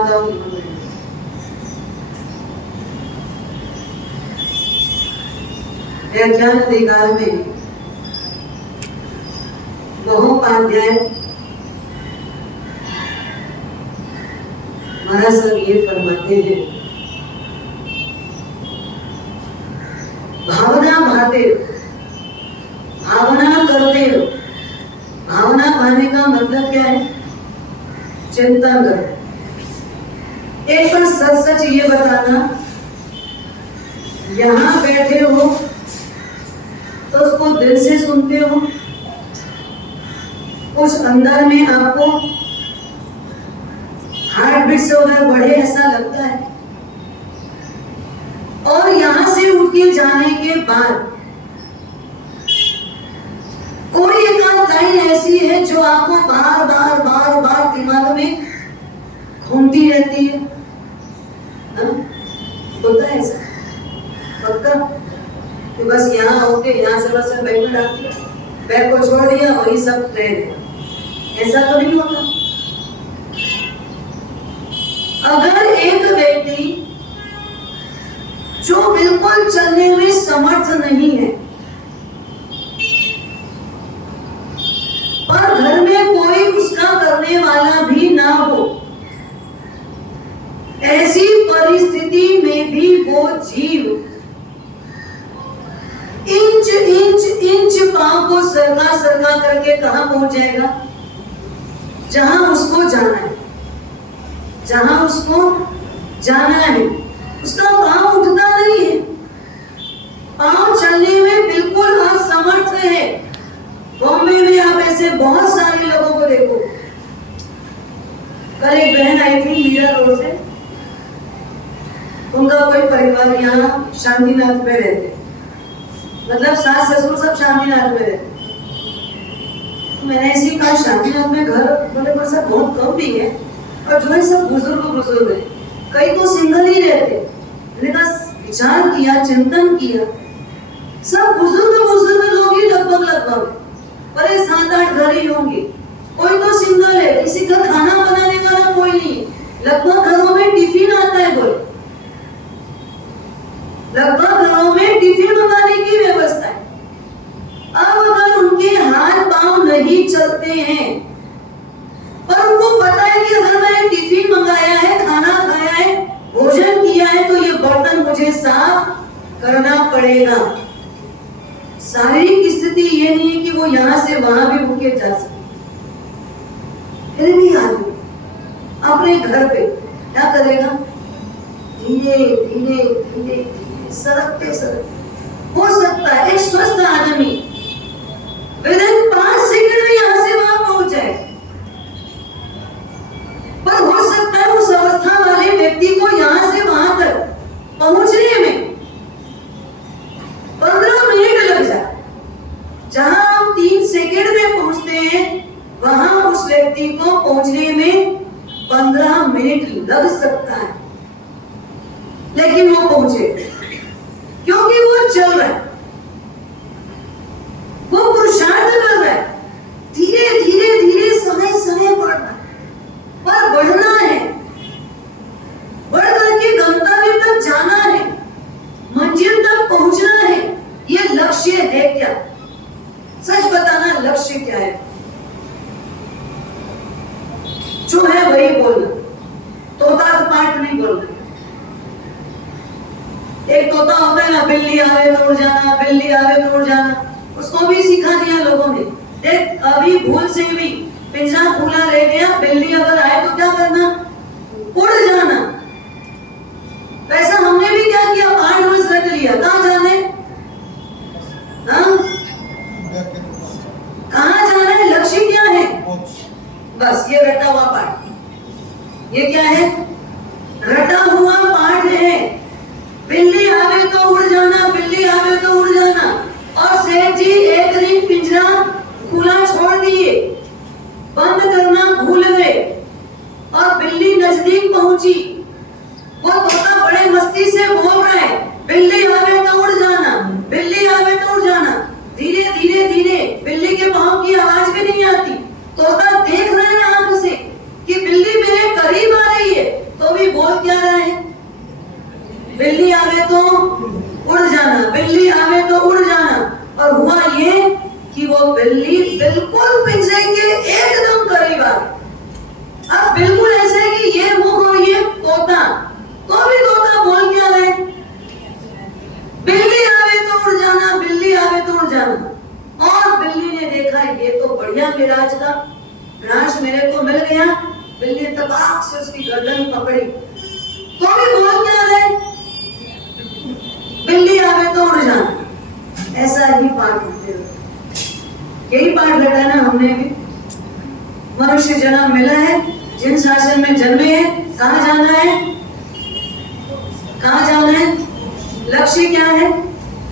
माताओं की मंडली। व्याख्यान अधिकार में महोपाध्याय महाराज सब ये फरमाते हैं, भावना भाते, भावना करते हो। भावना भाने का मतलब क्या है? चिंता करो। एक बार सच सच ये बताना, यहाँ बैठे हो तो उसको दिल से सुनते हो, कुछ अंदर में आपको हार्ट बीट से उधर बढ़े ऐसा लगता है, और यहां से उठ के जाने के बाद कोई एक लाइन ऐसी है जो आपको बार बार बार बार दिमाग में घूमती रहती है। होता है ऐसा पक्का कि बस यहाँ होते, यहाँ से बस बैग में डालते, बैग को छोड़ दिया वही सब रह गया, ऐसा तो नहीं होता। अगर एक व्यक्ति जो बिल्कुल चलने में समर्थ नहीं है और घर में कोई उसका करने वाला भी ना हो, ऐसी परिस्थिति में भी वो जीव इंच इंच इंच पांव को सरका सरका करके कहां पहुंच जाएगा? जहां उसको जाना है, जहां उसको जाना है। उसका पांव उठता नहीं है, पांव चलने में बिल्कुल असमर्थ है। बॉम्बे में आप ऐसे बहुत सारे लोगों को देखो। कल एक बहन आई थी मीरा रोड से, उनका कोई परिवार यहाँ शांतिनाथ में रहते, मतलब सास ससुर सब शांतिनाथ में रहते। मैंने ऐसी कहा शांतिनाथ में घर बोले पर सब बहुत कम भी है, और जो है सब बुजुर्ग है, कई तो सिंगल ही रहते। मैंने कहा विचार किया, चिंतन किया, सब बुजुर्ग लोग ही लगभग पर 7-8 घर ही होंगे, कोई तो सिंगल है, किसी का खाना बनाने वाला कोई नहीं। लगभग घरों में टिफिन आता है, बोले लगभग घरों में टिफिन मंगाने की व्यवस्था है। अब अगर उनके हाथ पांव नहीं चलते हैं, पर उनको पता है कि अगर मैंने टिफिन मंगाया है, खाना खाया है, भोजन किया है, तो ये बर्तन मुझे साफ करना पड़ेगा। शारीरिक स्थिति ये नहीं है कि वो यहाँ से वहां भी उठ के जा सके। फिर भी आदमी अपने घर पे क्या करेगा? धीरे धीरे धीरे धीरे सरकते हो सकता है एक स्वस्थ आदमी विदिन 5 सेकंड में यहाँ से वहां पहुंच जाए, पर हो सकता है उस अवस्था वाले व्यक्ति को यहाँ से वहां तक पहुंचने में 15 मिनट लग जाए। जहां हम 3 सेकंड में पहुंचते हैं, वहां उस व्यक्ति को पहुंचने में 15 मिनट लग सकता है, लेकिन वो पहुंचे क्योंकि वो चल रहा है, वो पुरुषार्थ कर रहा है, धीरे धीरे धीरे समय बढ़ रहा है, पर बढ़ना है, बढ़ करके गंतव्य तक जाना है, मंजिल तक पहुंचना है। ये लक्ष्य है क्या? सच बताना, लक्ष्य क्या है? जो है वही बोलना, तोता पाठ नहीं बोलना। एक तोता होता है ना, बिल्ली आवे तो उड़ जाना, बिल्ली आवे तो उड़ जाना, उसको भी सिखा दिया लोगों ने। देख अभी भूल से भी पिंजरा खुला रह गया, बिल्ली अगर आए तो क्या करना? उड़ जाना। वैसा हमने भी क्या किया? 8 वर्ष रख लिया, कहाँ जाने? कहाँ जाना है? लक्ष्य क्या है? बस ये रटा हुआ पाठ, ये क्या है? रटा हुआ पाठ है। बिल्ली आवे तो उड़ जाना, बिल्ली आवे तो उड़ जाना। और सेठ जी एक दिन पिंजरा खुला छोड़ दिए, बंद करना भूल गए, और बिल्ली नजदीक पहुंची। वो तोता बड़े मस्ती से बोल रहा है, बिल्ली आवे तो उड़ जाना, बिल्ली आवे तो उड़ जाना। धीरे धीरे धीरे बिल्ली के पांव की आवाज भी नहीं आती। तोता देख रहा है आंख से कि बिल्ली मेरे करीब आ रही है, तो उड़ जाना, बिल्ली आवे तो उड़ जाना। और हुआ ये कि वो बिल्ली बिल्कुल पिंजरे के एकदम करीब आ गई। अब बिल्कुल ऐसे कि ये मुख और ये तोता, तो भी तोता बोल क्या रहे, बिल्ली आवे तो उड़ जाना, बिल्ली आवे तो उड़ जाना। और बिल्ली ने देखा ये तो बढ़िया मिराज का घास मेरे को मिल गया। बिल्ली तबाक से उसकी गर्दन पकड़ी, तो भी बोल क्या रहे, बिल्ली आवे तो उड़ जाना। ऐसा ही पाठ होते हो, यही पाठ बैठा ना हमने भी। मनुष्य जन्म मिला है, जिन शासन में जन्मे हैं, कहाँ जाना है, कहाँ जाना है, लक्ष्य क्या है,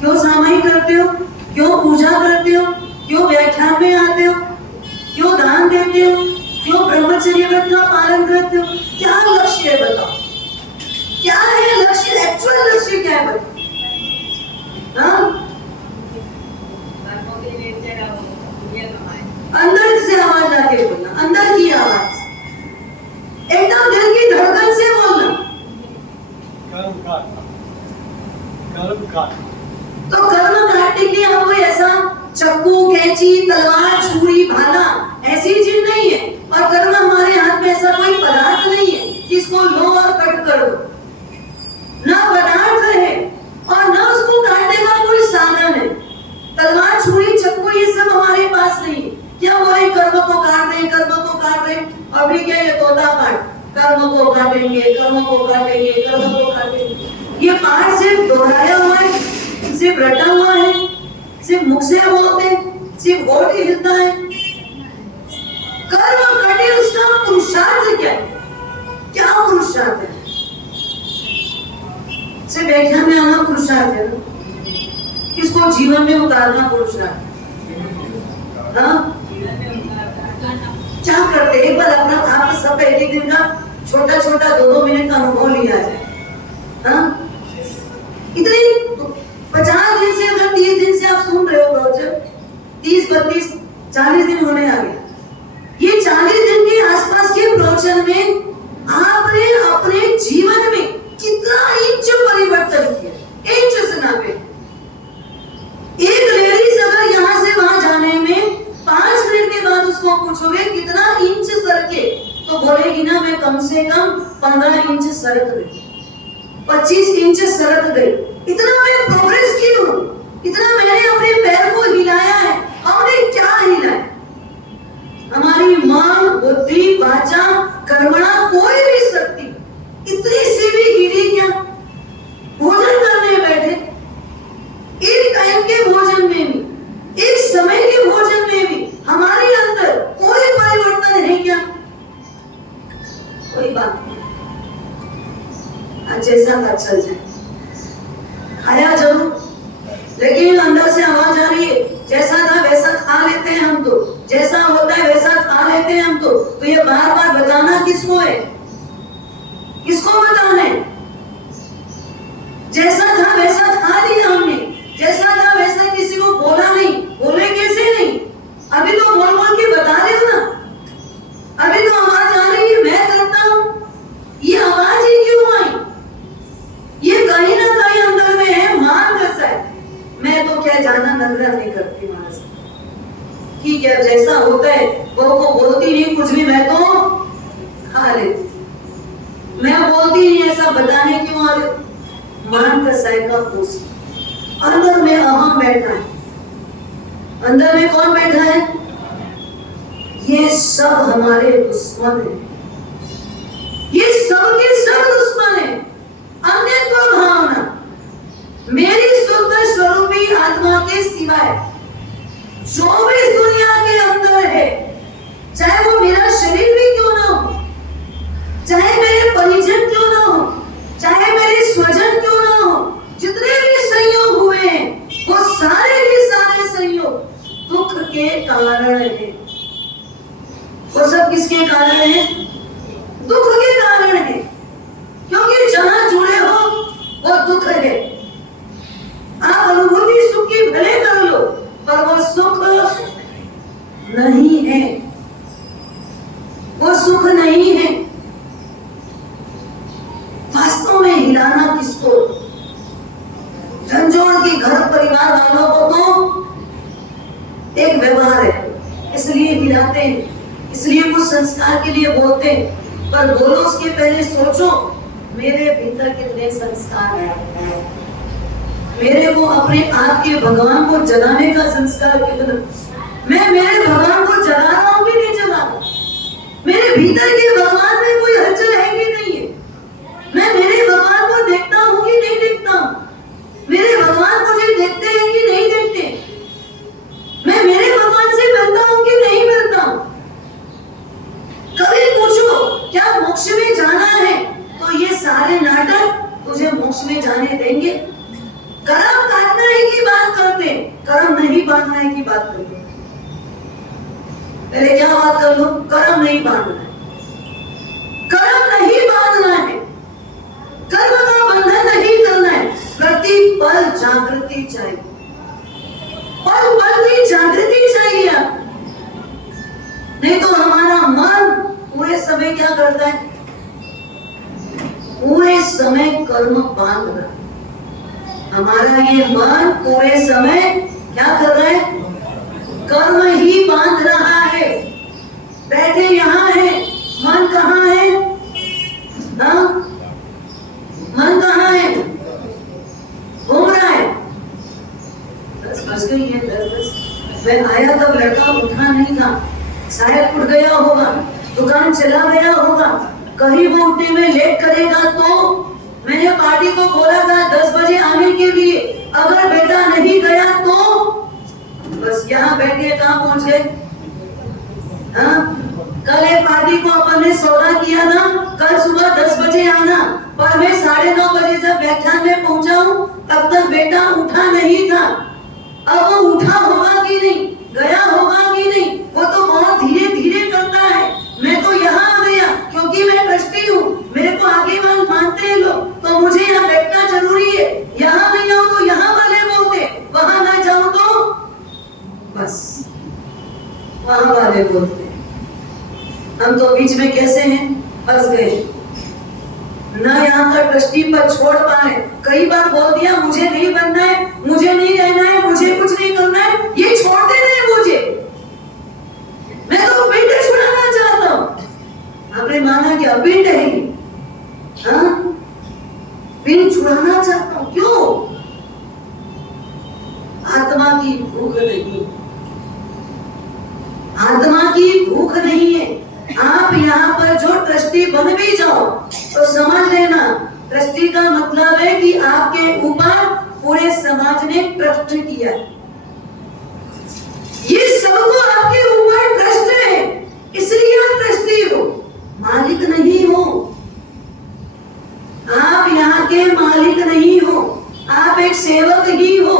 क्यों सामायिक करते हो, क्यों पूजा करते हो, क्यों व्याख्यान में आते हो, क्यों दान देते हो, क्यों ब्रह्मचर्य व्रत का पालन करते हो, क्या लक्ष्य है बताओ, क्या है लक्ष्य, एक्चुअल लक्ष्य क्या है बताओ। अंदर से आवाज आके बोलना, अंदर की आवाज, एकदम दिल की धड़कन से बोलना। तो कर्म काटने के लिए हम कोई ऐसा चाकू, कैंची, तलवार, छुरी, भाला ऐसी चीज नहीं है। और कर्म हमारे हाथ में ऐसा कोई पदार्थ नहीं है जिसको लो और कट कर दो, ना पदार्थ है और ना उसको काटने का कोई साधन है। तलवार, छुरी, चाकू ये सब हमारे पास नहीं है। क्या वही कर्म को काट रहे, कर्म को काट रहे। अभी क्या ये तोता पाठ, कर्म को काटेंगे, कर्म को काटेंगे, कर्म को काटेंगे। ये पाठ सिर्फ दोहराया हुआ है, सिर्फ रटा हुआ है, सिर्फ मुख से बोलते, सिर्फ होठ हिलता है। कर्म कटे उसका पुरुषार्थ क्या है, क्या पुरुषार्थ है। सिर्फ व्याख्यान में आना पुरुषार्थ है ना, इसको जीवन में उतारना पुरुषार्थ। हाँ क्या करते, एक बार अपना आप सब एक दिन का छोटा छोटा 2-2 मिनट का अनुभव लिया जाए। हाँ इतनी 50 दिन से अगर 30 दिन से आप सुन रहे हो प्रवचन, 30, 32, 40 दिन होने आ गया। ये 40 दिन के आसपास के प्रवचन में आपने अपने जीवन में कितना इंच परिवर्तन किया, इंच से नापे। एक लेडीज अगर यहाँ से वहां जाने में 5 मिनट के बाद उसको पूछोगे कितना इंच सरके, तो बोलेगी ना मैं कम से कम 15 इंच सरक गई, 25 इंच सरक गई। इतना मैं प्रोग्रेस की हूँ, इतना मैंने अपने पैर को हिलाया है। हमने क्या हिलाया, हमारी मन, बुद्धि, वाचा, कर्मणा, कोई भी शक्ति इतनी सी भी हिली क्या। भोजन करने बैठे, एक टाइम के भोजन में भी, एक समय के भोजन में भी हमारे अंदर कोई परिवर्तन है क्या, कोई बात नहीं। जैसा था चल जाए, खाया जरूर, लेकिन अंदर से आवाज आ रही है जैसा था वैसा खा लेते हैं हम, तो जैसा होता है वैसा खा लेते हैं हम। तो ये बार बार बताना किसको है, किसको बताना है। जैसा था वैसा खा लिया हमने, जैसा था वैसा किसी को बोला नहीं। बोले कैसे नहीं, अभी तो बोल बोल के बता रहे हो ना, अभी तो आवाज आ रही है मैं करता हूं। ये आवाज ही क्यों आई, ये कहीं ना कहीं अंदर में है, मान कैसा है। मैं तो क्या जाना नजर नहीं करती मानस, ठीक है जैसा होता है वो को बोलती नहीं कुछ भी, मैं तो खा लेती, मैं बोलती नहीं। ऐसा बताने क्यों आ रहे, मान का साइका पोस। अंदर में अहम बैठा है, अंदर में कौन बैठा है, ये सब हमारे दुश्मन है, ये सब के सब दुश्मन है। अन्यत्व भावना मेरी शुद्ध स्वरूपी आत्मा के सिवाय जो भी इस दुनिया के अंदर है, चाहे वो मेरा शरीर भी क्यों ना हो, चाहे मेरे परिजन क्यों ना हो, चाहे मेरे स्वजन क्यों ना हो, जितने भी संयोग हुए हैं वो सारे के सारे संयोग दुख के कारण है। वो सब किसके कारण है, दुख के कारण है। क्योंकि जहां जुड़े हो वो दुख है। आप अनुभूति सुख की भले कर लो, पर वो सुख नहीं है। होते, पर बोलो उसके पहले सोचो मेरे भीतर कितने संस्कार हैं, मेरे को अपने आप के भगवान को जगाने का संस्कार कितना, मैं मेरे भगवान को जगा रहा हूं कि नहीं जगा रहा, मेरे भीतर के भगवान में कोई हलचल है कि नहीं है, मैं मेरे भगवान को देखता हूं कि नहीं देखता हूं, मेरे भगवान मुझे देखते हैं कि नहीं देखते, मैं मेरे भगवान से मिलता हूं कि नहीं मिलता हूं। कभी पूछो क्या मोक्ष में जाना है, तो ये सारे नाटक तुझे मोक्ष में जाने देंगे? कर्म काटना है की बात करते, कर्म नहीं बांधना है की बात करते। पहले क्या बात कर लो, कर्म नहीं बांधना है, कर्म नहीं बांधना है, कर्म का बंधन नहीं करना है, प्रति पल जागृति चाहिए, पल पल की जागृति चाहिए। नहीं तो हमारा मन पूरे समय क्या करता है, पूरे समय कर्म बांध रहा है, हमारा ये मन पूरे समय क्या कर रहा है, कर्म ही बांध रहा है। बैठे यहाँ है, मन कहाँ है, हाँ? मन कहाँ है, घूम रहा है। 10 बज गई है, 10 मैं आया तब लड़का उठा नहीं था, शायद उठ गया होगा, दुकान चला गया होगा, कहीं वो उठने में लेट करेगा तो मैंने पार्टी को बोला था 10 बजे आने के लिए, अगर बेटा नहीं गया तो बस यहाँ बैठे कहाँ पहुंच गए, हाँ? कल एक पार्टी को अपन ने सौदा किया ना, कल सुबह 10 बजे आना, पर मैं 9:30 बजे जब व्याख्यान में पहुंचा हूँ तब तक बेटा उठा नहीं था। अब वो उठा होगा कि नहीं, गया होगा कि नहीं, वो तो बहुत धीरे धीरे करता है। मैं तो यहाँ आ गया क्योंकि मैं ट्रस्टी हूँ, मेरे को आगे मानते हैं लोग, तो मुझे यहाँ बैठना जरूरी है। यहाँ नहीं आओ तो यहाँ वाले बोलते, वहां ना जाऊं तो बस वहां वाले बोलते। हम तो बीच में कैसे हैं, फंस गए, ना यहाँ का ट्रस्टी पर छोड़ पाए। कई बार बोल दिया मुझे नहीं बनना है, मुझे नहीं रहना है, मुझे कुछ नहीं करना है, ये छोड़ देना है मुझे, मैं तो पिंड छुड़ाना चाहता हूँ। आपने माना कि पिंड है, हाँ? पिंड छुड़ाना चाहता हूँ, क्यों? आत्मा की भूख नहीं, आत्मा की भूख नहीं है। आप यहाँ पर जो ट्रस्टी बन भी जाओ तो समझ लेना, ट्रस्टी का मतलब है कि आपके ऊपर पूरे समाज ने ट्रस्ट किया, ये सबको आपके ऊपर ट्रस्ट है, इसलिए आप ट्रस्टी हो, मालिक नहीं हो। आप यहाँ के मालिक नहीं हो, आप एक सेवक ही हो,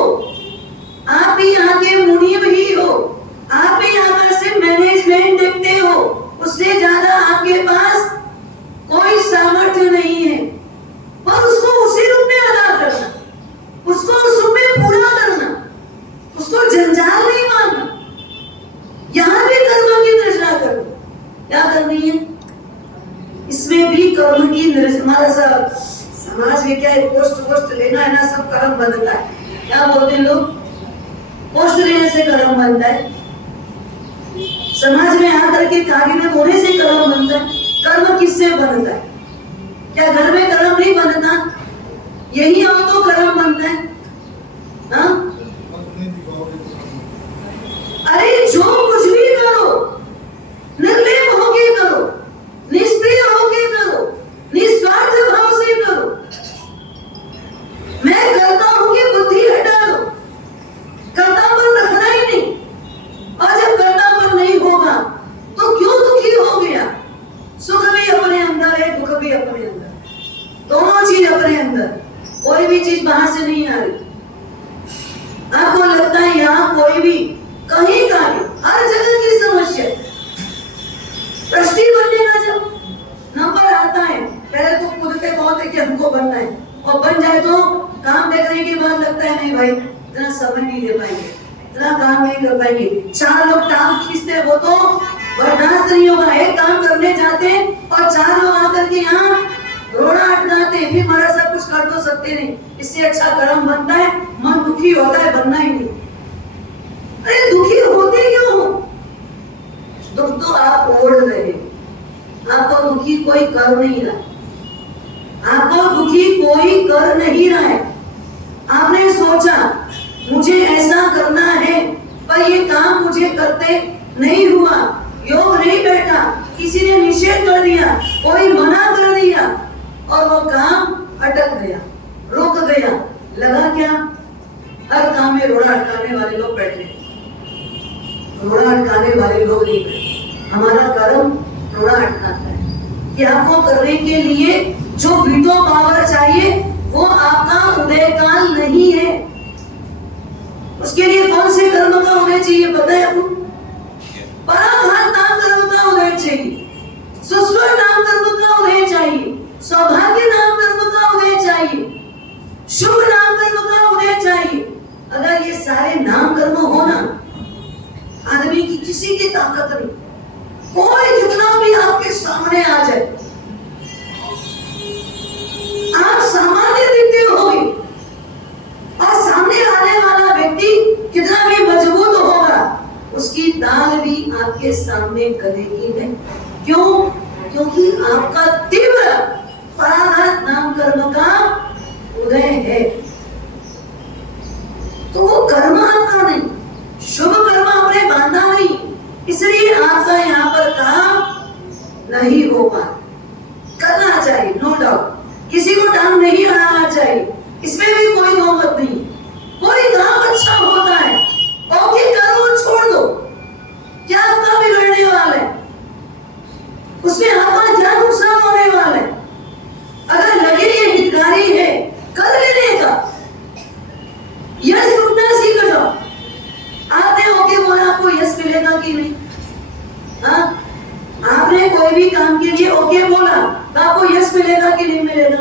आप भी यहाँ के मुनीब ही हो, आप भी यहाँ पर सिर्फ मैनेजमेंट देखते हो, उससे ज्यादा आपके पास कोई सामर्थ्य नहीं है, पर उसको उसी रूप में अदा करना, उसको उस रूप में पूरा करना, उसको जंजाल नहीं मानना। यहाँ भी कर्म की निर्जरा करो, क्या करनी है, इसमें भी कर्म की निर्जरा। सब समाज में क्या है, पोस्ट लेना है ना, सब कर्म बनता है। क्या बोलते हैं लोग, पोस्ट लेने से कर्म बनता है, समाज में आकर के कार्यरत होने से कर्म बनता है। कर्म किससे बनता है, क्या घर में कर्म नहीं बनता, यही आओ तो कर्म बनता है, हाँ? अरे जो कुछ भी करो, निर्लेप होके करो, निष्क्रिय होके करो, निस्वार्थ भाव से करो। मैं करता हूं कि बुद्धि हटा दो, कर्तापन रखना ही नहीं। और जब कर्तापन नहीं होगा तो क्यों दुखी हो गया, सुख भी अपने अंदर है, दुख भी अपने अंदर, दोनों चीज अपने अंदर, कोई भी चीज बाहर से नहीं आ रही। आपको लगता है यहाँ कोई भी कहीं का भी, हर जगह की समस्या, ट्रस्टी बनने का जब नंबर आता है, पहले तो खुद पे बहुत है कि हमको बनना है, और बन जाए तो काम देखने के बाद लगता है नहीं भाई इतना समय नहीं दे पाएंगे, इतना काम नहीं कर पाएंगे। 4 लोग टांग खींचते वो तो बर्दाश्त नहीं होगा, एक काम करने जाते और 4 लोग आकर के यहाँ रोड़ा अटकाते, फिर हमारा सब कुछ कर तो सकते नहीं, इससे अच्छा कर्म बनता है, मन दुखी होता है, बनना ही नहीं। अरे दुखी होते क्यों हो, दुख तो आप ओढ़ रहे, आपको आपको दुखी कोई कर नहीं रहा, आपको दुखी कोई कर नहीं रहा है। आपने सोचा मुझे ऐसा करना है, पर ये काम मुझे करते नहीं हुआ, योग नहीं बैठा, किसी ने निषेध कर दिया, कोई मना कर दिया और वो काम अटक गया, रुक गया। लगा क्या? हर काम में रोड़ा अटकाने वाले लोग बैठे, रोड़ा अटकाने वाले लोग नहीं बैठे। हमारा कर्म रोड़ा अटकाता है कि आपको करने के लिए जो वीटो पावर चाहिए वो आपका उदय काल नहीं है। उसके लिए कौन से कर्म का होना चाहिए पता है आपको? पराघात नाम कर्म का होना चाहिए, सुस्वर नाम कर्म का होना चाहिए, सौभाग्य नाम कर्म का होना चाहिए, शुभ नाम कर्म का होना चाहिए। अगर ये सारे नाम कर्म हो ना, आदमी की किसी की ताकत नहीं, कोई कितना भी आपके सामने आ जाए, आप सामान्य दिखते होंगे और सामने आने वाला व्यक्ति कितना भी मजबूत होगा, उसकी दाल भी आपके सामने करेगी नहीं। क्यों? क्योंकि आपका तीव्र पराघात नाम कर्म का उदय है। तो वो कर्म आपका नहीं, शुभ कर्म आपने बांधा नहीं, इसलिए आपका यहाँ पर काम नहीं हो पा। करना चाहिए नो डाउट, किसी को टांग नहीं अड़ाना चाहिए, इसमें भी कोई नौबत नहीं। कोई काम अच्छा होता है, ओके करो और छोड़ दो, क्या आपका बिगड़ने वाला है? उसमें आपका क्या नुकसान होने वाला है? अगर लगे ये हितकारी है, कर लेने का, यस टूटना सीख जाओ। आपने ओके बोला, आपको यस मिलेगा कि नहीं? हाँ, आपने कोई भी काम के लिए ओके बोला तो आपको यस मिलेगा कि नहीं मिलेगा?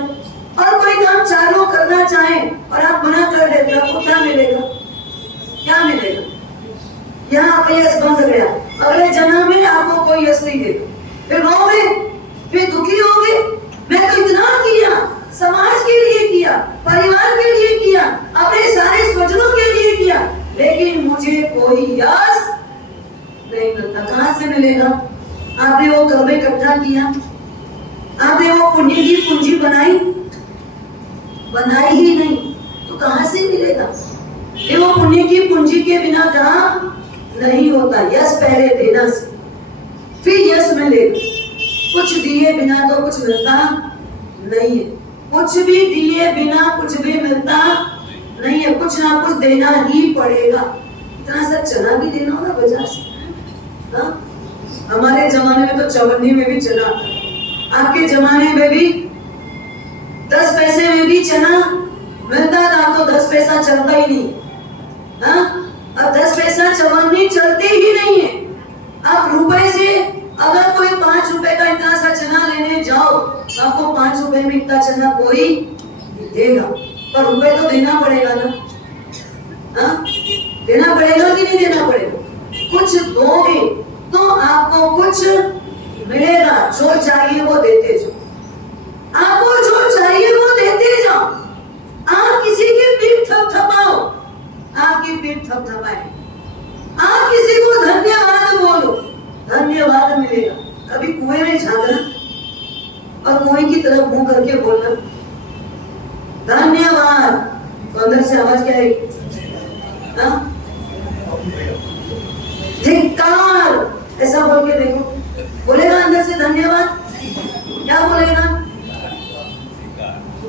और कोई काम चालू करना चाहे और आप मना कर देते, आपको क्या मिलेगा? क्या मिलेगा? यहाँ पे यस बंद गया, अगले जन्म में आपको कोई यस नहीं देगा, फिर रोगे, फिर दुखी होगे। मैं तो इतना किया, समाज के लिए किया, परिवार के लिए किया, अपने सारे स्वजनों के लिए किया, लेकिन मुझे कोई यश नहीं मिलता। कहां से मिलेगा? आपने वो कर्म इकट्ठा किया, आपने वो पुण्य की पूंजी बनाई ही नहीं, तो कहां से मिलेगा? ये वो पुण्य की पूंजी के बिना काम नहीं होता। यश पहले देना से फिर यश मिलेगा। कुछ दिए बिना तो कुछ मिलता नहीं है, कुछ भी दिए बिना कुछ भी मिलता नहीं है, कुछ ना कुछ देना ही पड़ेगा। इतना सा चना भी देना हो ना बाजार से, हाँ? हमारे जमाने में तो चवन्नी में भी चना, आपके जमाने में भी 10 पैसे में भी चना मिलता था, तो 10 पैसा चलता ही नहीं, हाँ? अब 10 पैसा चवन्नी चलते ही नहीं है। आप रुपए से अगर कोई 5 रुपए का इतना सा चना लेने जाओ, तो आपको 5 रुपए में इतना चना कोई देगा, पर रुपए तो देना पड़ेगा ना, हाँ? देना पड़ेगा कि नहीं देना पड़ेगा? कुछ दोगे तो आपको कुछ मिलेगा। जो चाहिए वो देते जाओ, आपको जो चाहिए वो देते जाओ। आप किसी की पीठ थपथपाओ, आपकी पीठ थपथपाए, आप किसी को धन्यवाद बोलो, धन्यवाद मिलेगा। कभी कुएं में झांकना और कुएं की तरफ मुंह करके बोलना धन्यवाद, तो अंदर से आवाज क्या है? धिक्कार, ऐसा बोल के देखो, बोलेगा अंदर से धन्यवाद? क्या बोलेगा?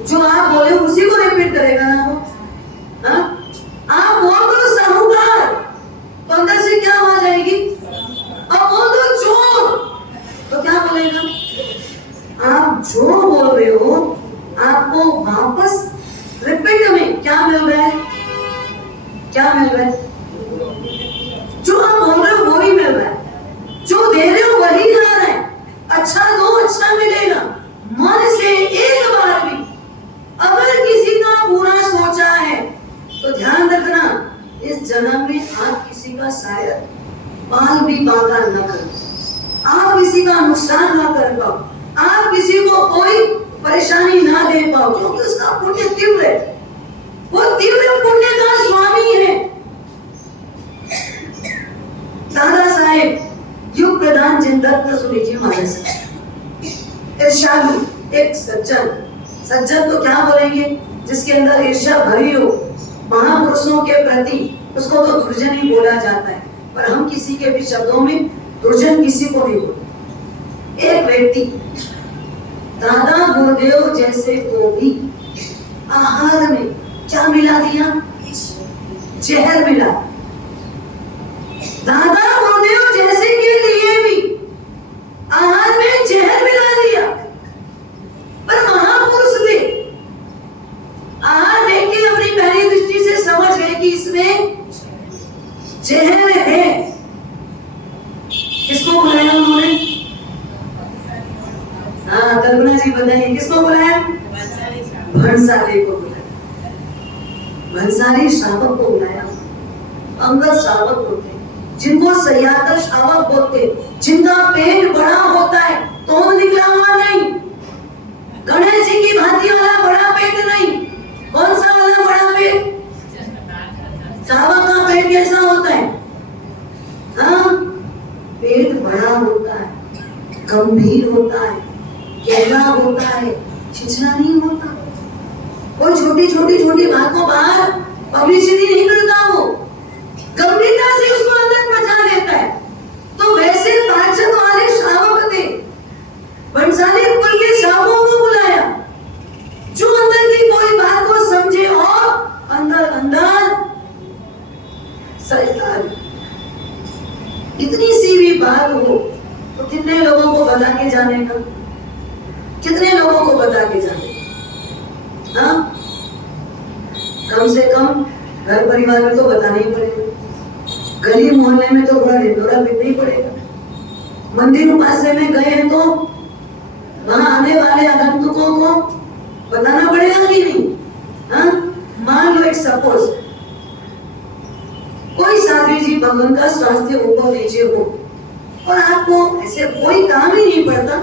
जो आप बोले उसी को रिपीट करेगा ना वो, हाँ? आप बोल दो साहूकार, तो अंदर से क्या आवाज आएगी? अब बोल दो चोर, तो क्या बोलेगा? आप जो बोल रहे हो आपको वापस रिपीट में क्या मिल रहा है? क्या मिल रहा है? जो आप बोल रहे हो वही मिल रहा है, जो दे रहे हो वही जा रहा है। अच्छा दो, अच्छा मिलेगा। मन से एक बार भी अगर किसी का बुरा सोचा है तो ध्यान रखना, इस जन्म में आप किसी का शायद बाल भी बांका न करो, आप किसी का नुकसान ना कर पाओ, आप किसी को कोई परेशानी ना दे पाओ, क्योंकि उसका पुण्य तीव्र है, वो तीव्र पुण्य का स्वामी है। दादा साहेब युग प्रधान जिन दत्त सुनीजी महाराज, ईर्ष्यालु, एक सज्जन। सज्जन तो क्या बोलेंगे? जिसके अंदर ईर्ष्या भरी हो महापुरुषों के प्रति, उसको तो दुर्जन ही बोला जाता है। पर हम किसी के भी शब्दों में दुर्जन किसी को नहीं बोलते। एक व्यक्ति दादा गुरुदेव जैसे को भी आहार में क्या मिला दिया? जहर मिला। दादा गुरुदेव जैसे के लिए भी आहार में जहर मिला दिया। पर महापुरुष ने आहार देख के अपनी पहली दृष्टि से समझ गए कि इसमें जहर है। किसको बुलाया उन्होंने? हाँ, कल्पना जी बताइए, किसको बुलाया? भंसाली को बुलाया। भंसाली श्रावक को बुलाया। अंगद श्रावक होते, जिनको सयातर श्रावक बोलते, जिनका पेट बड़ा होता है, तोंद निकला हुआ नहीं, गणेश जी की भांति वाला बड़ा पेट नहीं। कौन सा वाला बड़ा पेट? श्रावक का पेट कैसा होता है? हाँ, पेट बड़ा होता है, गंभीर होता है, गहरा होता है, छिछला नहीं होता। कोई छोटी छोटी बात को बाहर पब्लिसिटी नहीं करता, वो गंभीरता से उसको अंदर पचा लेता है। तो वैसे पार्षद वाले श्रावक थे। भंसाली कुल के श्रावकों को बुलाया, जो अंदर की कोई बात को समझे और अंदर अंदर शैतान। इतनी सी भी बात हो तो कितने लोगों को बता के जाने का? कितने लोगों को बता के जाने? हाँ, कम से कम घर परिवार में तो बताना ही पड़ेगा, गली मोहल्ले में तो थोड़ा ढिंढोरा पीटना ही पड़ेगा। मंदिर उपासना में गए हैं तो वहां आने वाले आगंतुकों को बताना पड़ेगा कि नहीं? हाँ, मान लो एक सपोज कोई साध्वी जी भगवान का स्वास्थ्य ऊपर नीचे हो और आपको ऐसे कोई काम ही नहीं पड़ता,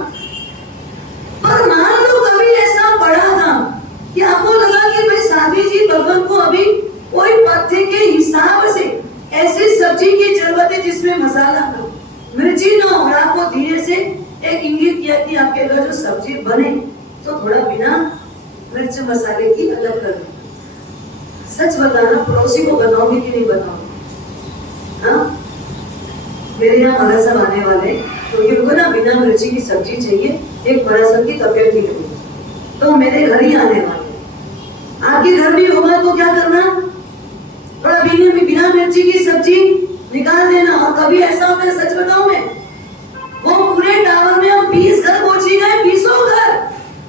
पर मान लो कभी ऐसा पड़ा काम कि आपको लगा कि भाई साध्वी जी भगवान को अभी कोई पथ्य के हिसाब से ऐसी सब्जी की जरूरत है जिसमें मसाला ना, मिर्ची ना हो, और आपको धीरे से एक इंगित किया कि आपके घर जो सब्जी बने तो थोड़ा बिना मिर्च मसाले की अलग कर दो। सच बताना, पड़ोसी को बताओगे कि नहीं बताओगे? हाँ, मेरे यहाँ महाराज साहब आने वाले, तो उनको ना बिना मिर्ची की सब्जी चाहिए, एक महाराज साहब की तबीयत ठीक है, तो मेरे घर ही आने वाले। आपके घर भी होगा तो क्या करना? थोड़ा बिना मिर्ची की सब्जी निकाल देना। और कभी ऐसा होता है, सच बताऊं मैं, वो पूरे टावर में हम 20 घर पहुंची गए, 20 घर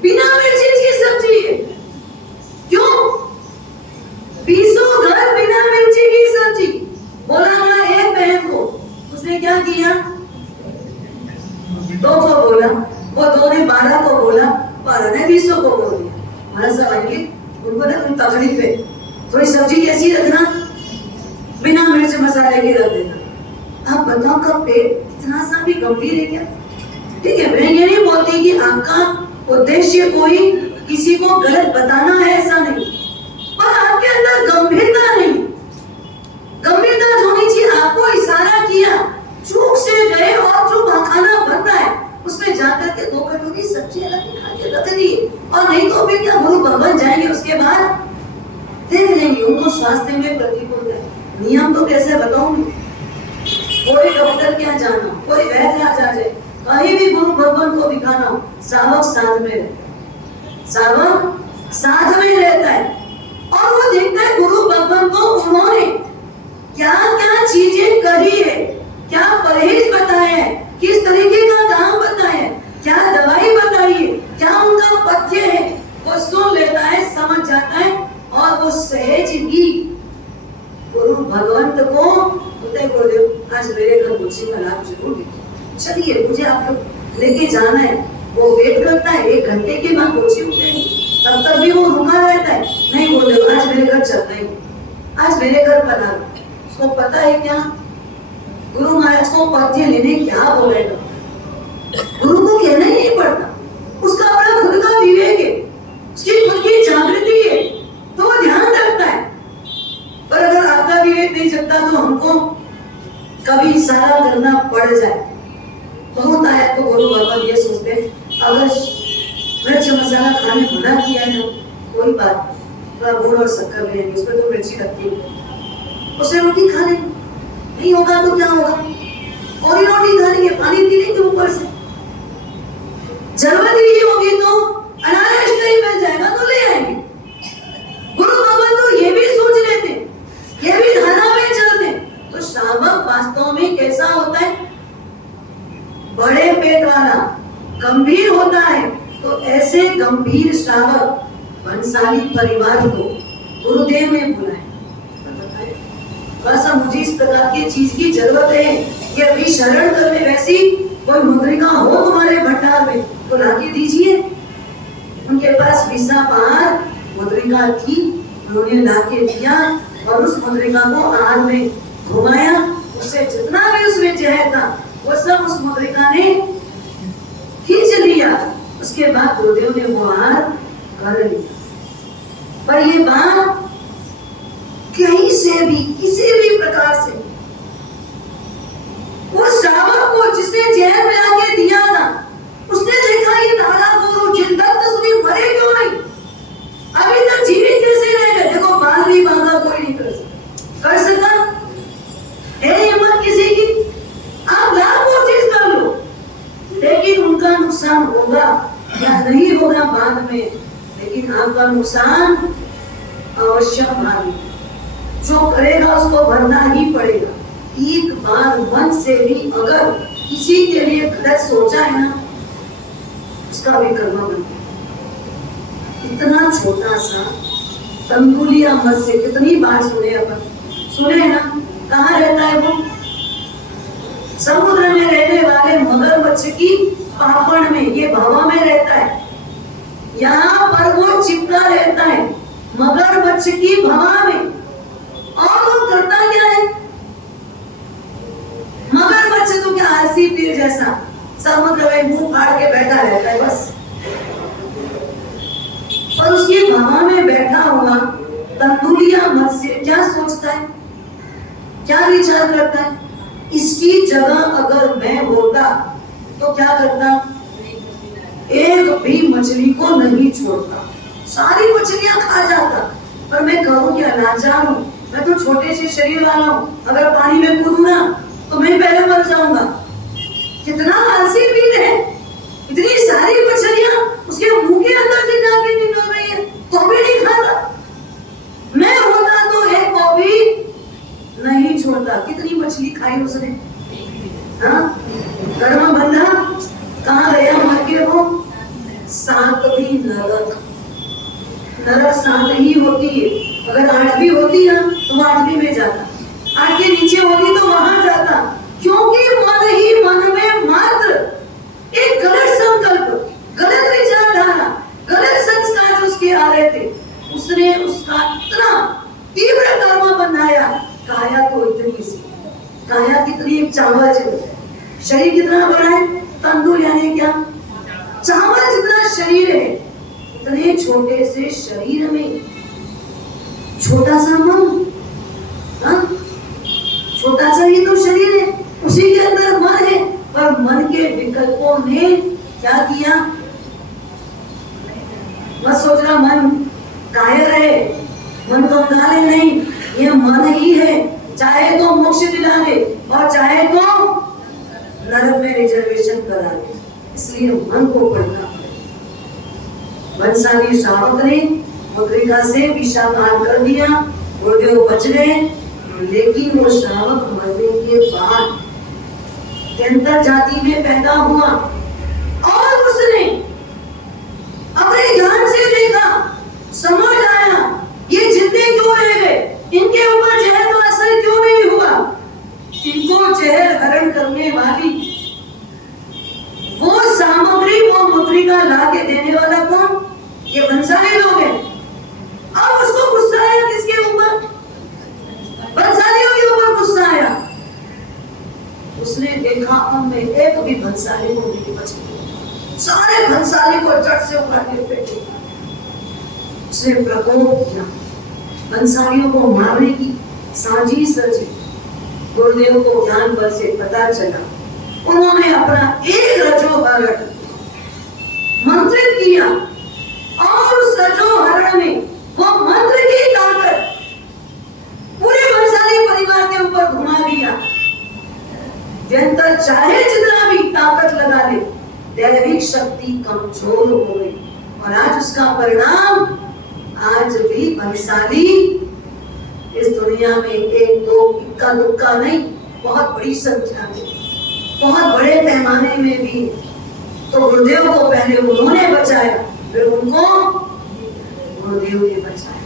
बिना मिर्ची की सब्जी है। क्यों 20 घर बिना मिर्ची की सब्जी? बोला ना एक बहन को, उसने क्या किया? 2 को बोला, वो 2 ने 12 को बोला, 12 ने 20 को बोल दिया। हमारा सब आएंगे उनको ना, तुम तकलीफ है, थोड़ी सब्जी कैसी रखना, बिना मिर्च मसाले की रख देना। आप बताओ का पेट इतना सा भी गंभीर है क्या? ठीक है, मैं ये नहीं बोलती कि आपका उद्देश्य कोई किसी को गलत बताना है, ऐसा नहीं, पर आपके अंदर गंभीरता नहीं, गंभीरता होनी चाहिए। आपको इशारा किया, चूक से गए और जो खाना बन रहा है उसमें जाकर के 2 कटोरी सब्जी अलग खा के रख दी, और नहीं तो फिर क्या गुरु भगवान जाएंगे, उसके बाद देख लेंगे उनको स्वास्थ्य में प्रतिकूल है। नियम तो कैसे बताऊं? कोई डॉक्टर क्या जाना, कोई वैद्य आ जाए, कहीं भी गुरु भगवान को दिखाना, श्रावक साथ में रहता है, श्रावक साथ में रहता है, और वो देखता है गुरु भगवान को उन्होंने क्या क्या चीजें कही है, क्या परहेज बताए हैं, किस तरीके का काम बताए हैं, क्या दवाई बताई है, क्या उनका पथ्य है, वो सुन लेता है, समझ जाता है, और वो सहज ही गुरु भगवंत को बोलते, गुरुदेव आज मेरे घर तुलसी का लाभ जरूर दीजिए, चलिए मुझे आप लोग लेके जाना है। वो वेट करता है, 1 घंटे के बाद तुलसी उठेगी, तब तक भी वो रुका रहता है, नहीं गुरुदेव आज मेरे घर चलना ही, आज मेरे घर पधारो। उसको पता है क्या गुरु महाराज को पथ्य लेने क्या बोलेगा, गुरु को कहना ही नहीं पड़ता, उसका अपना खुद का विवेक है, उसकी खुद की जागृति है, तो वो ध्यान रखता है। पर अगर आपका विवेक नहीं जगता तो हमको कभी इशारा करना पड़ जाए। बहुत आया तो गुरु भगवान ये सोचते, अगर मिर्च मसाला खाने मना किया है, कोई बात थोड़ा गुड़ और शक्कर लेंगे, उसमें तो मिर्ची लगती है, उससे रोटी खा लेंगे, नहीं होगा तो क्या होगा, और ही रोटी खा लेंगे, पानी पी लेंगे ऊपर से, जरूरत ही होगी तो अनारस नहीं मिल जाएगा तो ले आएंगे। गुरु भगवान तो ये भी सोच लेते, ये भी धारा में चलते। तो श्रावक वास्तव में कैसा होता है, बड़े पेट वाला, गंभीर होता है। तो ऐसे गंभीर श्रावक बंसाली परिवार को गुरुदेव ने बुलाया, बस मुझे इस प्रकार की चीज की जरूरत है कि अभी शरण करने वैसी कोई मुद्रिका हो तुम्हारे भंडार में तो लाके दीजिए। उनके पास विसा पार मुद्रिका थी, उन्होंने लाके दिया और उस मुद्रिका को आहार में घुमाया, उससे जितना भी उसमें जहर था वो सब उस मुद्रिका ने खींच लिया। उसके बाद गुरुदेव ने वो आहार कर लिया। पर ये बात कहीं से भी किसी भी प्रकार से वो श्रावक को जिसने जहर मिला के दिया था, उसने देखा ये दादा गुरु जिन तक तो सुनी मरे क्यों नहीं, अभी तक जीवित कैसे रह गए। देखो बाल भी बांधा कोई नहीं कर सका है हिम्मत किसी की, आप लाख कोशिश कर लो, लेकिन उनका नुकसान होगा या नहीं होगा बाद में, लेकिन आपका नुकसान अवश्य भारी, जो करेगा उसको भरना ही पड़ेगा। एक बार मन से भी अगर किसी के लिए गलत सोचा है ना, उसका भी कर्म बनता है। इतना छोटा सा तंदुलिया मत्स्य, कितनी बार सुने अपन, सुने ना, कहाँ रहता है वो, समुद्र में रहने वाले मगरमच्छ की पापड़ में, ये भावा में रहता है, यहाँ पर वो चिपका रहता है मगरमच्छ की भावा में। और वो करता क्या है, मगरमच्छ तो क्या आलसी पीर जैसा समुद्र में मुंह फाड़ के बैठा रहता है बस, और उसकी भावा में बैठा हुआ तंदुलिया मत्स्य क्या सोचता है, क्या विचार करता है, इसकी जगह अगर मैं होता तो क्या करता, एक भी मछली को नहीं छोड़ता, सारी मछलियां खा जाता। पर मैं करूं क्या, लाचार हूं, मैं तो छोटे से शरीर वाला हूं, अगर पानी में कूदूं ना तो मैं पहले मर जाऊंगा। कितना आलसी पीर है, इतनी सारी मछलियां उसके मुंह के अंदर से जाके निकल रही है तो भी नहीं खाता। मैं होता तो एक को भी नहीं छोड़ता। कितनी मछली खाई उसने, हाँ, कर्म बंधा कहाँ गया मर के वो, सातवीं नरक, नरक 7 ही होती है, अगर 8 भी होती ना तो वो 8वीं में जाता, 8 के नीचे होती तो वहां जाता, क्योंकि मन ही मन में मात्र एक गलत संकल्प, गलत विचारधारा, गलत संस्कार उसके आ रहे थे, उसने उसका इतना तीव्र कर्म बनाया। काया को इतनी सी, काया कितनी चावल, शरीर कितना बड़ा है, तंदुर यानी क्या, चावल जितना शरीर है, इतने छोटे से शरीर में छोटा सा मन, छोटा सा ही तो शरीर है, उसी के अंदर मन है, पर मन के विकल्पों ने क्या किया, मत सोच रहा मन कायर है, मन तो काले नहीं, ये मन ही है, चाहे तो मोक्ष दिला दे और चाहे तो नरक में रिजर्वेशन करा दे, इसलिए मन को पढ़ना पड़ेगा। बंसाली श्रावक ने मुद्रिका से विषापान कर दिया, गुरुदेव बच गए, लेकिन वो श्रावक मरने के बाद अंतर जाति में पैदा हुआ और उसने अपने ज्ञान से देखा, समझ आया ये जितने क्यों रह गए, इनके ऊपर जहर तो असर क्यों नहीं हुआ, इनको जहर हरण करने वाली वो सामग्री, वो मुद्रिका ला के देने वाला कौन, ये बंसाली लोग हैं। अब उसको गुस्सा आया किसके ऊपर, बंसालियों के ऊपर गुस्सा आया। उसने देखा अब मैं एक भी बंसाली को नहीं बचा, सारे बंसाली को जड़ से उखाड़ के फेंक, उसने प्रकोप किया, बंसालियों को मारने की साजिश रची। गुरुदेव को ज्ञान बल से पता चला, उन्होंने अपना एक रजोहरण मंत्रित किया दिया और उस रजोहरण में वो मंत्र की ताकत पूरे बंसाली परिवार के ऊपर घुमा दिया। व्यंतर चाहे जितना भी ताकत लगा ले, दैविक शक्ति कमजोर हो गई और आज उसका परिणाम आज भी बंसाली इस दुनिया में एक दो इक्का दुक्का नहीं, बहुत बड़ी संख्या में, बहुत बड़े पैमाने में भी। तो गुरुदेव को पहले उन्होंने बचाया, फिर उनको गुरुदेव ने बचाया।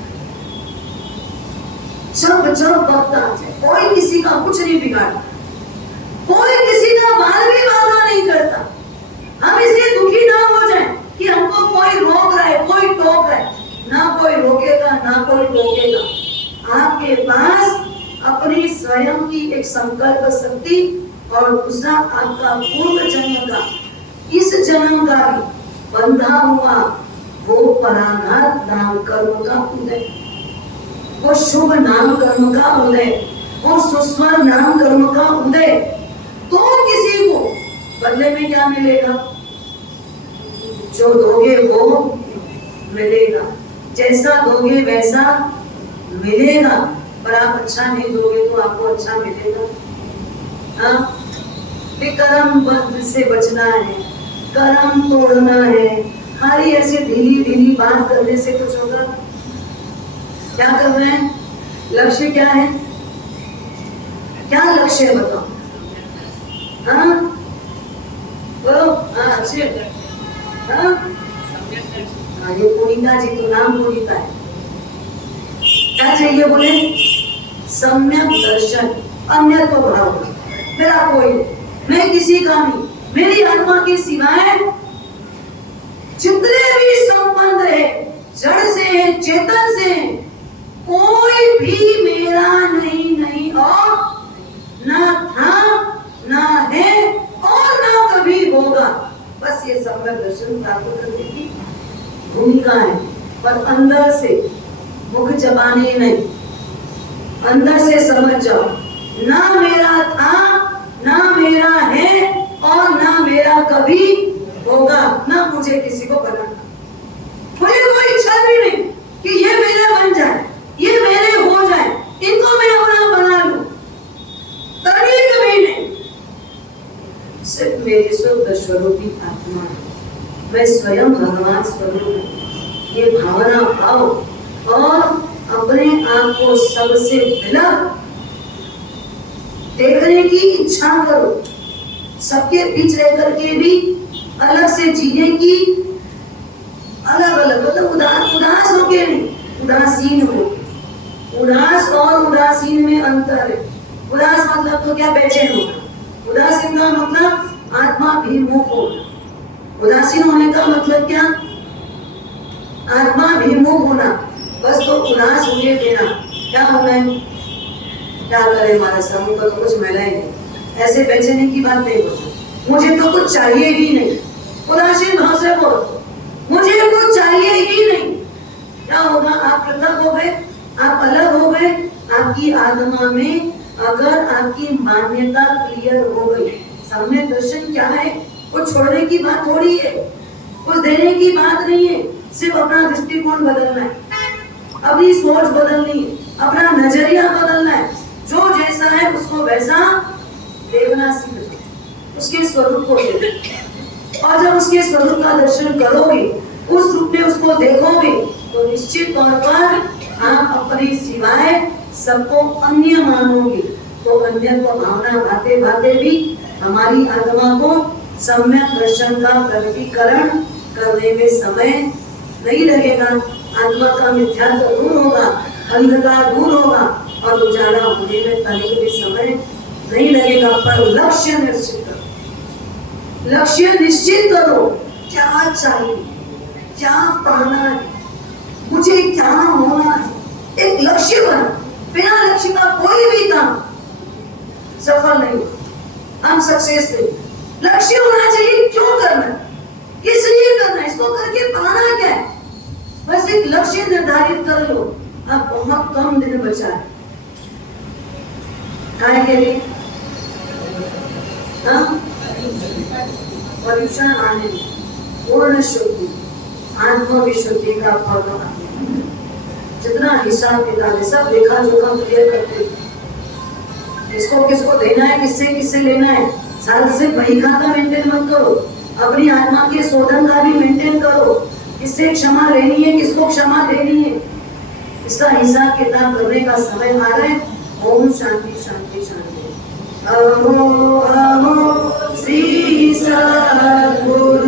जब जब वक्त आ जाए, कोई किसी का कुछ नहीं बिगाड़ता, कोई किसी का बाल भी बाधा नहीं करता। हम इसलिए दुखी ना हो जाए कि हमको कोई रोक रहा है, कोई टोक रहा है। ना कोई रोकेगा, ना कोई टोकेगा। आपके पास अपनी स्वयं की एक संकल्प शक्ति और दूसरा आपका पूर्व जन्म का, इस जन्म का भी बंधा हुआ वो पराघात नाम कर्म का उदय, वो शुभ नाम कर्म का उदय, वो सुस्वर नाम कर्म का उदय। तो किसी को बदले में क्या मिलेगा? जो दोगे वो मिलेगा, जैसा दोगे वैसा मिलेगा। पर आप अच्छा नहीं दोगे तो आपको अच्छा मिलेगा। हाँ, कर्म बंध से बचना है, कर्म तोड़ना है। खाली ऐसे ढीली ढीली बात करने से कुछ होगा? क्या कर रहे हैं? लक्ष्य क्या है? क्या लक्ष्य है बताओ? हाँ, अच्छे। हाँ, ये पुनीता जी तो नाम पुनीता है। क्या चाहिए बोले? सम्यक दर्शन, अन्यत्व भाव। मेरा कोई, मैं किसी का नहीं, मेरी आत्मा के सिवाय जितने भी संबंध है, जड़ से चेतन से, कोई भी मेरा नहीं और ना था, ना है और ना कभी होगा। बस ये सम्यक दर्शन प्राप्त करने की भूमिका है। पर अंदर से मुख जबानी नहीं, अंदर से समझ जाओ, ना मेरा था, ना मेरा है और ना मेरा कभी होगा, ना मुझे किसी को बनाना। मुझे कोई इच्छा भी नहीं कि ये मेरे बन जाए, ये मेरे हो जाए, इनको मैं अपना बना लूं, कभी कभी नहीं। सिर्फ मेरी शुद्ध स्वरूपी आत्मा है, मैं स्वयं भगवान स्वरूप हूँ। ये भावना पाओ और अपने आप को सबसे विलग देखने की इच्छा करो। सबके बीच रह करके भी अलग से जीने की, अलग अलग मतलब उदास होके नहीं, उदासीन हो। उदास और उदासीन में अंतर है। उदास मतलब तो क्या? बेचैन होना। उदासीन का मतलब आत्मा विमुख होना। उदासीन होने का मतलब क्या? आत्मा विमुख होना। बस तो उदास हुए बिना क्या होना है? क्या करे हमारा समूह का तो कुछ मिला ही नहीं। ऐसे बेचैनी की बात नहीं होती। मुझे तो कुछ चाहिए ही नहीं। उदासीन भाव से बोलो, मुझे कुछ चाहिए ही नहीं। क्या होगा? आप पृथक हो गए, आप अलग हो गए। आपकी आत्मा में अगर आपकी मान्यता क्लियर हो गई, सम्यक दर्शन क्या है? कुछ छोड़ने की बात थोड़ी है, कुछ देने की बात नहीं है। सिर्फ अपना दृष्टिकोण बदलना है, अपनी सोच बदलनी है, अपना नजरिया बदलना है। जो जैसा है उसको वैसा देखना सीखना, उसके स्वरूप को देखना। और जब उसके स्वरूप का दर्शन करोगे, उस रूप में उसको देखोगे, तो निश्चित तौर पर आप अपने सिवाय सबको अन्य मानोगे। तो अन्य को भावना भाते भाते भी हमारी आत्मा को सम्यक दर्शन का प्रकटीकरण करने में समय नहीं लगेगा। आत्मा का मिथ्यात्व दूर होगा, अंधकार दूर होगा और उजाला होने में तनिक भी समय नहीं लगेगा। पर लक्ष्य निश्चित करो, लक्ष्य निश्चित करो। क्या चाहिए, क्या पाना है, मुझे क्या होना है, एक लक्ष्य बना। बिना लक्ष्य का कोई भी काम सफल नहीं, हम सक्सेस नहीं। लक्ष्य होना चाहिए। क्यों करना, किस लिए करना, इसको करके पाना क्या है? बस एक लक्ष्य निर्धारित कर लो। अब बहुत कम दिन बचा है कार्य के लिए। परीक्षा आने, पूर्ण शुद्धि, आत्मविशुद्धि का फल होगा। जितना हिसाब किताब है सब लेखा जोखा क्लियर करते हैं। इसको किसको देना है, किससे किससे लेना है, साथ से बही खाता मेंटेन मत करो, अपनी आत्मा के शोधन का भी मेंटेन करो। किससे क्षमा लेनी है, किसको क्षमा देनी है, इसका हिसाब किताब करने का समय आ रहा है। ओम शांति शांति शांति। अहो अहो श्री सद्गुरु